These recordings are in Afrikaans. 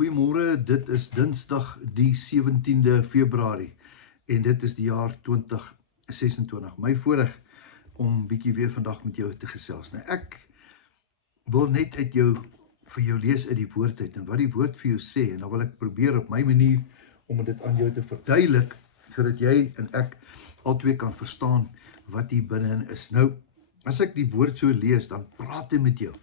Goeiemôre, dit is Dinsdag die 17de Februarie en dit is die jaar 2026. My voorreg om bietjie weer vandag met jou te gesels. Nou ek wil net vir jou lees uit die woord uit en wat die woord vir jou sê en dan wil ek probeer op my manier om dit aan jou te verduidelik sodat jy en ek albei kan verstaan wat hier binne is. Nou, as ek die woord so lees, dan praat hy met jou.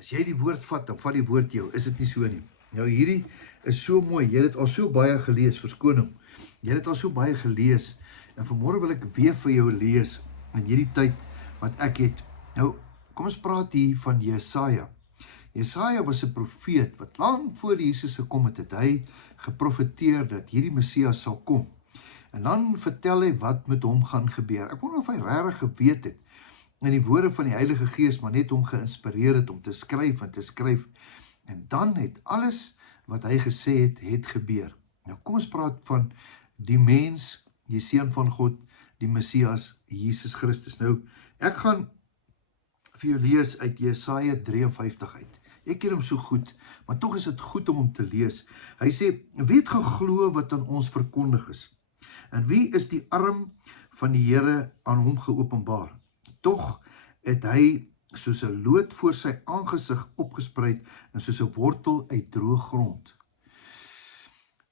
As jy die woord vat, dan vat die woord jou. Is dit nie so nie? Nou hierdie is so mooi, jy het al so baie gelees, verskoning. Jy het al so baie gelees, en vanmôre wil ek weer vir jou lees, in hierdie tyd wat ek het. Nou, kom ons praat hier van Jesaja. Jesaja was 'n profeet, wat lang voor Jesus gekom het hy geprofeteer dat hierdie Messias sal kom. En dan vertel hy wat met hom gaan gebeur. Ek wonder of hy regtig geweet het, in die woorde van die Heilige Gees, maar net hom geïnspireer het om te skryf en te skryf. En dan het alles wat hy gesê het gebeur. Nou kom ons praat van die mens, die Seun van God, die Messias, Jesus Christus. Nou, ek gaan vir jou lees uit Jesaja 53 uit. Ek ken hom so goed, maar tog is dit goed om hom te lees. Hy sê, wie het geglo wat aan ons verkondig is? En wie is die arm van die Here aan hom geopenbaar? Tog het hy soos 'n loot voor sy aangesig opgespreid en soos 'n wortel uit droë grond.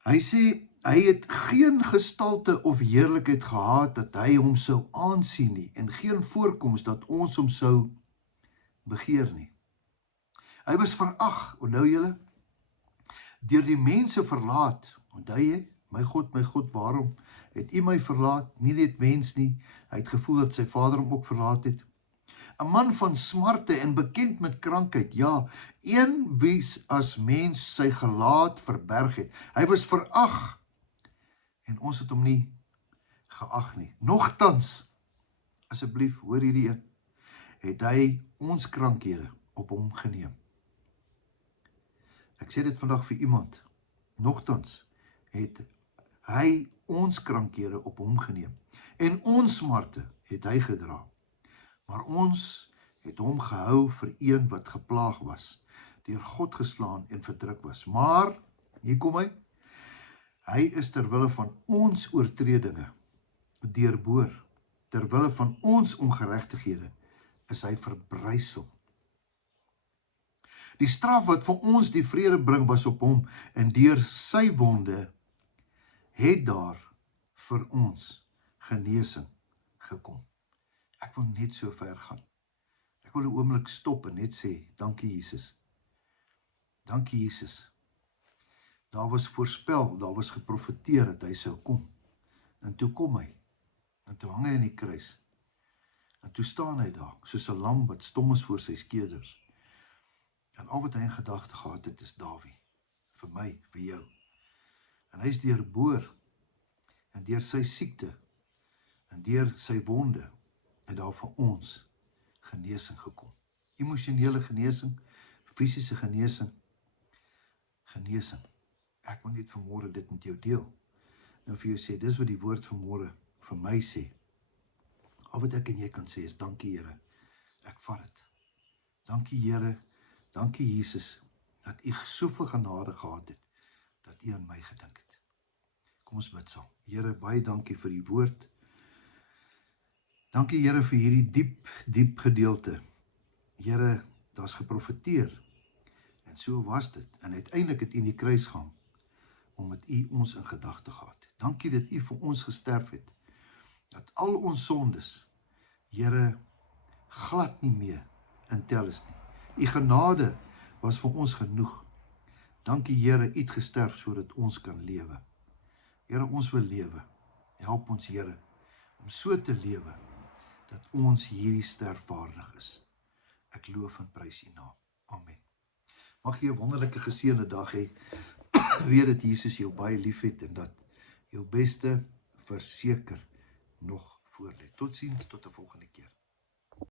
Hy sê, hy het geen gestalte of heerlikheid gehad dat hy hom sou aansien nie en geen voorkoms dat ons hom sou begeer nie. Hy was verag, onthou julle, deur die mense verlaat. Onthou jy, my God, waarom het U my verlaat? Nie net mens nie, hy het gevoel dat sy Vader hom ook verlaat het. 'n man van smarte en bekend met krankheid, ja, een wie as mens sy gelaat verberg het. Hy was verag en ons het hom nie geag nie. Nogtans, asseblief, hoor hierdie een, het hy ons krankhede op hom geneem. Ek sê dit vandag vir iemand, nogtans het hy ons krankhede op hom geneem en ons smarte het hy gedra. Maar ons het hom gehou vir een wat geplaag was, deur God geslaan en verdruk was. Maar, hier kom hy is terwille van ons oortredinge deurboor, terwille van ons ongeregtighede is hy verbrysel. Die straf wat vir ons die vrede bring was op hom, en deur sy wonde het daar vir ons genesing gekom. Ek wil net so ver gaan. Ek wil 'n oomblik stop en net sê, dankie Jesus. Dankie Jesus. Daar was voorspel, daar was geprofeteer dat hy sou kom. En toe kom hy. En toe hang hy in die kruis. En toe staan hy daar, soos 'n lam wat stom is voor sy skeerders. En al wat hy in gedagte gehad het, is Dawie. Vir my, vir jou. En hy is deurboor. En deur sy siekte. En deur sy wonde. En daar vir ons genesing gekom. Emosionele genesing, fisiese genesing, genesing. Ek wil net vanmôre dit met jou deel. En vir jou sê, dis wat die woord vanmôre vir my sê. Al wat ek en jy kan sê is, dankie Here, ek vat dit. Dankie Here, dankie Jesus, dat U soveel genade gehad het, dat U aan my gedink het. Kom ons bid saam. Here, baie dankie vir die woord. Dankie Here vir hierdie diep gedeelte. Here, daar's geprofeteer. En so was dit. En uiteindelik het U in die kruis gehang, omdat U ons in gedagte gehad het. Dankie dat U vir ons gesterf het. Dat al ons sondes, Here, glad nie meer in tel is nie. U genade was vir ons genoeg. Dankie Here, U het gesterf sodat ons kan lewe. Here, ons wil lewe. Help ons Here, om so te lewe, dat ons hierdie sterfvaardig is. Ek loof en prys U naam. Amen. Mag jy 'n wonderlike geseënde dag hê. Weet dat Jesus jou baie lief het en dat jou beste verseker nog voor lê. Totsiens, tot 'n volgende keer.